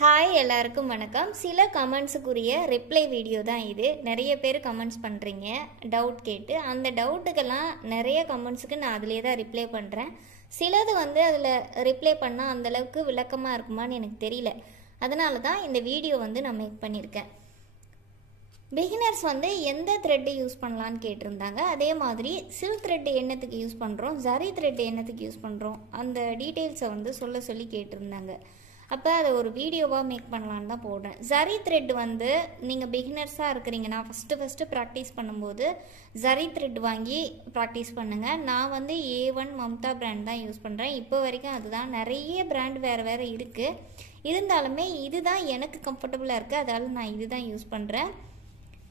Hi எல்லாருக்கும் வணக்கம். சில கமெண்ட்ஸுக்குரிய ரிப்ளை வீடியோ தான் இது. நிறைய பேர் கமெண்ட்ஸ் பண்ணுறீங்க டவுட் கேட்டு. அந்த டவுட்டுக்கெல்லாம் நிறைய கமெண்ட்ஸுக்கு நான் அதிலே தான் ரிப்ளை பண்ணுறேன். சிலது அதில் ரிப்ளை பண்ணால் அந்தளவுக்கு விளக்கமாக இருக்குமான்னு எனக்கு தெரியல. அதனால தான் இந்த வீடியோ நான் மேக் பண்ணியிருக்கேன். பிகினர்ஸ் எந்த த்ரெட்டு யூஸ் பண்ணலான்னு கேட்டிருந்தாங்க. அதே மாதிரி சில்க் த்ரெட்டு என்னத்துக்கு யூஸ் பண்ணுறோம், ஜரி த்ரெட்டு என்னத்துக்கு யூஸ் பண்ணுறோம், அந்த டீட்டெயில்ஸை சொல்ல சொல்லி கேட்டிருந்தாங்க. அப்போ அதை ஒரு வீடியோவாக மேக் பண்ணலான்னு தான் போடுறேன். ஜரி த்ரெட் நீங்கள் பிகினர்ஸாக இருக்கிறீங்கன்னா ஃபஸ்ட்டு ப்ராக்டிஸ் பண்ணும்போது ஜரி த்ரெட் வாங்கி ப்ராக்டிஸ் பண்ணுங்கள். நான் A1 மம்தா பிராண்ட் தான் யூஸ் பண்ணுறேன். இப்போ வரைக்கும் அதுதான். நிறைய பிராண்ட் வேறு இருக்குது. இருந்தாலுமே இதுதான் எனக்கு கம்ஃபர்டபுளாக இருக்குது. அதால் நான் இது தான் யூஸ் பண்ணுறேன்.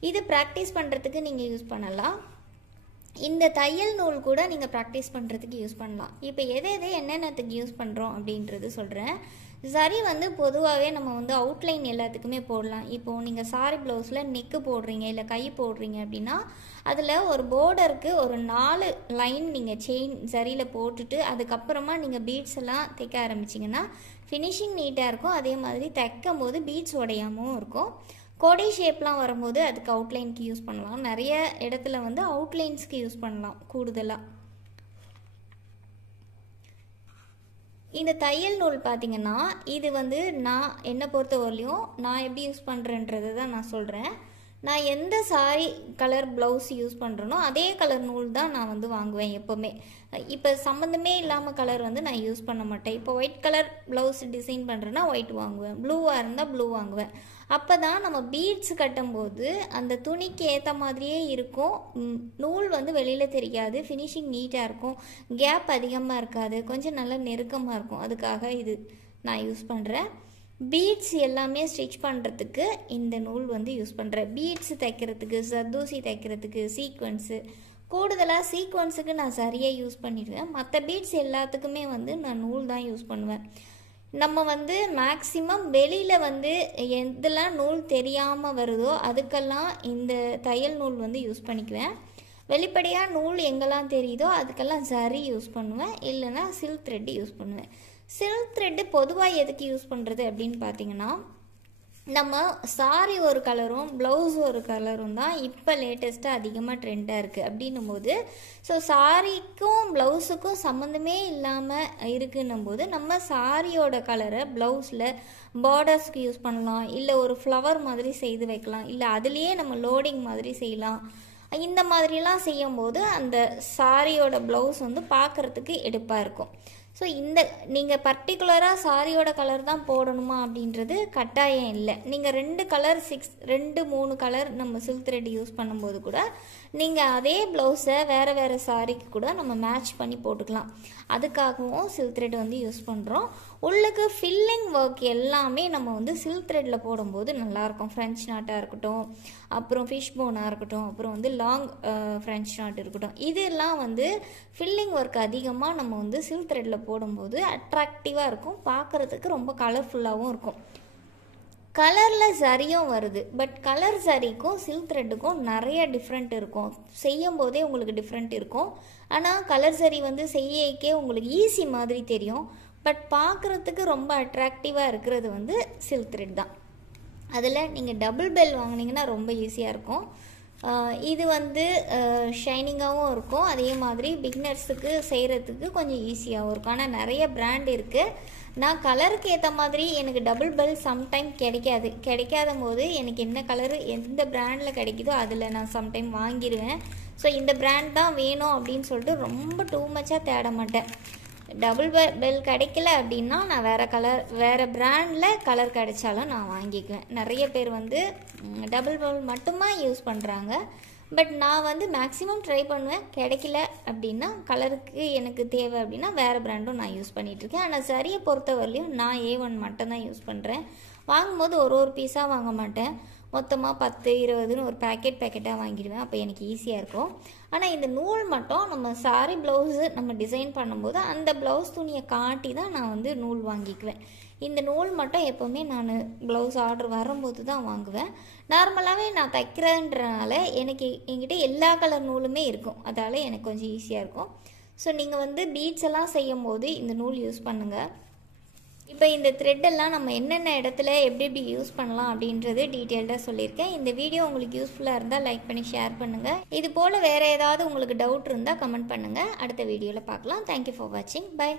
இது ப்ராக்டிஸ் பண்ணுறதுக்கு நீங்கள் யூஸ் பண்ணலாம். இந்த தையல் நூல் கூட நீங்கள் ப்ராக்டிஸ் பண்ணுறதுக்கு யூஸ் பண்ணலாம். இப்போ எது என்னென்னத்துக்கு யூஸ் பண்ணுறோம் அப்படின்றது சொல்கிறேன். சரி பொதுவாகவே நம்ம அவுட்லைன் எல்லாத்துக்குமே போடலாம். இப்போது நீங்கள் சாரி ப்ளவுஸில் நெக்கு போடுறீங்க இல்லை கை போடுறீங்க அப்படின்னா அதில் ஒரு போர்டருக்கு ஒரு 4 லைன் நீங்கள் செயின் சரியில் போட்டுட்டு அதுக்கப்புறமா நீங்கள் பீட்ஸ் எல்லாம் தைக்க ஆரம்பிச்சிங்கன்னா ஃபினிஷிங் நீட்டாக இருக்கும். அதே மாதிரி தைக்கும் போது பீட்ஸ் உடையாமல் இருக்கும். கோடி ஷேப்லாம் வரும்போது அதுக்கு அவுட்லைனுக்கு யூஸ் பண்ணலாம். நிறைய இடத்துல அவுட்லைன்ஸ்க்கு யூஸ் பண்ணலாம் கூடுதலாக. இந்த தையல் நூல் பார்த்திங்கன்னா இது நான் என்னை பொறுத்தவரையிலையும் நான் எப்படி யூஸ் பண்ணுறேன்றது தான் நான் சொல்கிறேன். நான் எந்த சாரி கலர் ப்ளவுஸ் யூஸ் பண்ணுறேனோ அதே கலர் நூல் தான் நான் வாங்குவேன் எப்போவுமே. இப்போ சம்மந்தமே இல்லாமல் கலர் நான் யூஸ் பண்ண மாட்டேன். இப்போ ஒயிட் கலர் ப்ளவுஸ் டிசைன் பண்ணுறேன்னா ஒயிட் வாங்குவேன், ப்ளூவாக இருந்தால் ப்ளூ வாங்குவேன். அப்போ தான் நம்ம பீட்ஸ் கட்டும்போது அந்த துணிக்கு ஏற்ற மாதிரியே இருக்கும். நூல் வெளியில் தெரியாது, ஃபினிஷிங் நீட்டாக இருக்கும், கேப் அதிகமாக இருக்காது, கொஞ்சம் நல்லா நெருக்கமாக இருக்கும். அதுக்காக இது நான் யூஸ் பண்ணுறேன். பீட்ஸ் எல்லாமே ஸ்டிச் பண்ணுறதுக்கு இந்த நூல் யூஸ் பண்ணுறேன். பீட்ஸ் தைக்கிறதுக்கு, சர்தூசி தைக்கிறதுக்கு, சீக்வன்ஸு, கூடுதலாக சீக்வன்ஸுக்கு நான் சரியாக யூஸ் பண்ணிடுவேன். மற்ற பீட்ஸ் எல்லாத்துக்குமே நான் நூல் தான் யூஸ் பண்ணுவேன். நம்ம மேக்ஸிமம் வெளியில் எதெல்லாம் நூல் தெரியாமல் வருதோ அதுக்கெல்லாம் இந்த தையல் நூல் யூஸ் பண்ணிக்குவேன். வெளிப்படையாக நூல் எங்கெல்லாம் தெரியுதோ அதுக்கெல்லாம் ஜரி யூஸ் பண்ணுவேன், இல்லைன்னா சில்க் த்ரெட் யூஸ் பண்ணுவேன். சில்க் த்ரெட்டு பொதுவாக எதுக்கு யூஸ் பண்ணுறது அப்படின்னு பார்த்தீங்கன்னா, நம்ம சாரி ஒரு கலரும் ப்ளவுஸ் ஒரு கலரும் தான் இப்போ லேட்டஸ்ட்டாக அதிகமாக ட்ரெண்டாக இருக்குது. அப்படின்னும் போது சாரிக்கும் ப்ளவுஸுக்கும் சம்மந்தமே இல்லாமல் இருக்குன்னும் போது நம்ம சாரியோட கலரை ப்ளவுஸில் பார்டர்ஸ்க்கு யூஸ் பண்ணலாம், இல்லை ஒரு ஃப்ளவர் மாதிரி செய்து வைக்கலாம், இல்லை அதுலேயே நம்ம லோடிங் மாதிரி செய்யலாம். இந்த மாதிரிலாம் செய்யும்போது அந்த சாரியோட ப்ளவுஸ் பார்க்குறதுக்கு எடுப்பாக இருக்கும். ஸோ நீங்கள் பர்டிகுலராக சாரியோட கலர் தான் போடணுமா அப்படின்றது கட்டாயம் இல்லை. நீங்கள் 2 கலர் 2-3 கலர் நம்ம சில்க் த்ரெட் யூஸ் பண்ணும்போது கூட நீங்கள் அதே ப்ளவுஸை வேறு சாரிக்கு கூட நம்ம மேட்ச் பண்ணி போட்டுக்கலாம். அதுக்காகவும் சில்க் த்ரெட் யூஸ் பண்ணுறோம். உள்ளுக்கு ஃபில்லிங் ஒர்க் எல்லாமே நம்ம சில்க் த்ரெட்டில் போடும்போது நல்லாயிருக்கும். ஃப்ரெஞ்ச் நாட்டாக இருக்கட்டும், அப்புறம் ஃபிஷ் போனாக இருக்கட்டும், அப்புறம் லாங் ஃப்ரெஞ்ச் நாட் இருக்கட்டும், இதெல்லாம் ஃபில்லிங் ஒர்க் அதிகமாக நம்ம சில்க் த்ரெட்டில் போடும்போது அட்ராக்டிவாக இருக்கும், பார்க்குறதுக்கு ரொம்ப கலர்ஃபுல்லாகவும் இருக்கும். கலரில் சரியும் வருது. பட் கலர் சரிக்கும் சில்க் த்ரெட்டுக்கும் நிறைய டிஃப்ரெண்ட் இருக்கும். செய்யும் போதே உங்களுக்கு டிஃப்ரெண்ட் இருக்கும். ஆனால் கலர் சரி செய்யக்கே உங்களுக்கு ஈஸி மாதிரி தெரியும். பட் பார்க்குறதுக்கு ரொம்ப அட்ராக்டிவாக இருக்கிறது சில்க் த்ரெட் தான். அதில் நீங்கள் டபுள் பெல் வாங்கினீங்கன்னா ரொம்ப ஈஸியாக இருக்கும். இது ஷைனிங்காகவும் இருக்கும். அதே மாதிரி பிகினர்ஸுக்கு செய்கிறதுக்கு கொஞ்சம் ஈஸியாகவும் இருக்கும். ஆனால் நிறைய பிராண்ட் இருக்குது. நான் கலருக்கு ஏற்ற மாதிரி எனக்கு டபுள் பெல் சம்டைம் கிடைக்காத போது எனக்கு என்ன கலரு எந்த பிராண்டில் கிடைக்குதோ அதில் நான் சம்டைம் வாங்கிடுவேன். ஸோ இந்த பிராண்ட் தான் வேணும் அப்படின்னு சொல்லிட்டு ரொம்ப டூ மச்சாக தேட மாட்டேன். டபுள் பெல் கிடைக்கல அப்படின்னா நான் வேறு பிராண்டில் கலர் கிடைச்சாலும் நான் வாங்கிக்குவேன். நிறைய பேர் டபுள் பெல் மட்டுமா யூஸ் பண்ணுறாங்க. பட் நான் மேக்ஸிமம் ட்ரை பண்ணுவேன். கிடைக்கல அப்படின்னா கலருக்கு எனக்கு தேவை அப்படின்னா வேறு பிராண்டும் நான் யூஸ் பண்ணிகிட்ருக்கேன். ஆனால் சரியை பொறுத்தவரையிலையும் நான் A1 மட்டும் தான் யூஸ் பண்ணுறேன். வாங்கும்போது ஒரு பீஸாக வாங்க மாட்டேன். மொத்தமாக 10-20ன்னு ஒரு பேக்கெட்டாக வாங்கிடுவேன். அப்போ எனக்கு ஈஸியாக இருக்கும். ஆனால் இந்த நூல் மட்டும் நம்ம சாரி ப்ளவுஸு நம்ம டிசைன் பண்ணும்போது அந்த ப்ளவுஸ் துணியை காட்டி தான் நான் நூல் வாங்கிக்குவேன். இந்த நூல் மட்டும் எப்போவுமே நான் ப்ளவுஸ் ஆர்டர் வரும்போது தான் வாங்குவேன். நார்மலாகவே நான் தைக்கிறேன்றனால என்கிட்ட எல்லா கலர் நூலுமே இருக்கும். அதால் எனக்கு கொஞ்சம் ஈஸியாக இருக்கும். ஸோ நீங்கள் பீட்ஸ் எல்லாம் செய்யும் போது இந்த நூல் யூஸ் பண்ணுங்கள். இப்போ இந்த த்ரெட்டெல்லாம் நம்ம என்னென்ன இடத்துல எப்படி எப்படி யூஸ் பண்ணலாம் அப்படின்றது டீட்டெயில்டாக சொல்லியிருக்கேன். இந்த வீடியோ உங்களுக்கு யூஸ்ஃபுல்லாக இருந்தால் லைக் பண்ணி ஷேர் பண்ணுங்கள். இது போல் வேறு ஏதாவது உங்களுக்கு டவுட் இருந்தால் கமெண்ட் பண்ணுங்கள். அடுத்த வீடியோவில் பார்க்கலாம். தேங்க்யூ ஃபார் வாட்சிங். பை.